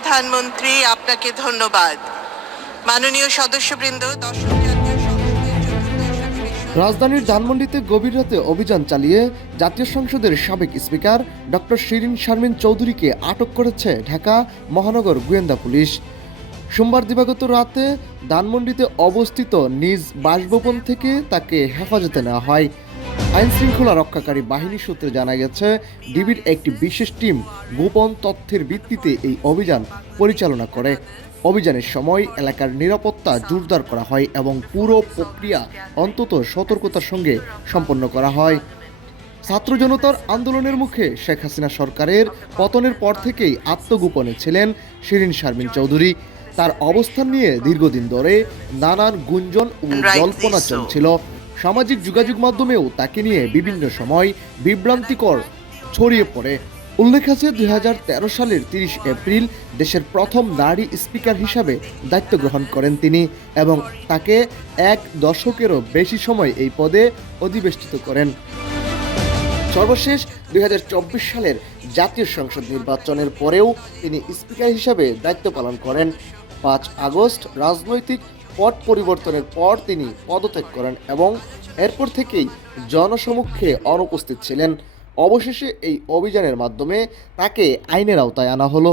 প্রধানমন্ত্রী, আপনাকে ধন্যবাদ। মাননীয় সদস্যবৃন্দ, দশম জাতীয় সংসদের চতুর্দশ অধিবেশন। রাজধানীর ধানমন্ডিতে গভীর রাতে অভিযান চালিয়ে জাতীয় সংসদের সাবেক স্পিকার ডক্টর শিরিন শারমিন চৌধুরীকে আটক করেছে ঢাকা মহানগর গোয়েন্দা পুলিশ। সোমবার দিবাগত রাতে ধানমন্ডিতে অবস্থিত নিজ বাসভবন থেকে তাকে হেফাজতে নেওয়া হয়। আইনশৃঙ্খলা রক্ষাকারী বাহিনী সূত্রে জানা গেছে, ডিবির একটি বিশেষ টিম গোপন তথ্যের ভিত্তিতে এই অভিযান পরিচালনা করে। অভিযানের সময় এলাকার নিরাপত্তা জোরদার করা হয় এবং পুরো প্রক্রিয়া অন্তত সতর্কতার সঙ্গে সম্পন্ন করা হয়। ছাত্র জনতার আন্দোলনের মুখে শেখ হাসিনা সরকারের পতনের পর থেকেই আত্মগোপনে ছিলেন শিরিন শারমিন চৌধুরী। তার অবস্থান নিয়ে দীর্ঘদিন ধরে নানান গুঞ্জন ও জল্পনা চলছিল। সামাজিক যোগাযোগ মাধ্যমেও তাকে নিয়ে বিভিন্ন সময় বিভ্রান্তিকর ছড়িয়ে পড়ে। উল্লেখ আছে, 2013 সালের 30 এপ্রিল দেশের প্রথম নারী স্পিকার হিসাবে দায়িত্ব গ্রহণ করেন তিনি এবং তাকে এক দশকেরও বেশি সময় এই পদে অধিবেষ্টিত করেন। সর্বশেষ 2024 সালের জাতীয় সংসদ নির্বাচনের পরেও তিনি স্পিকার হিসাবে দায়িত্ব পালন করেন। 5 আগস্ট রাজনৈতিক পট পরিবর্তনের পর তিনি পদত্যাগ করেন এবং এরপর থেকেই জনসমক্ষে অনুপস্থিত ছিলেন। অবশেষে এই অভিযানের মাধ্যমে তাকে আইনের আওতায় আনা হলো।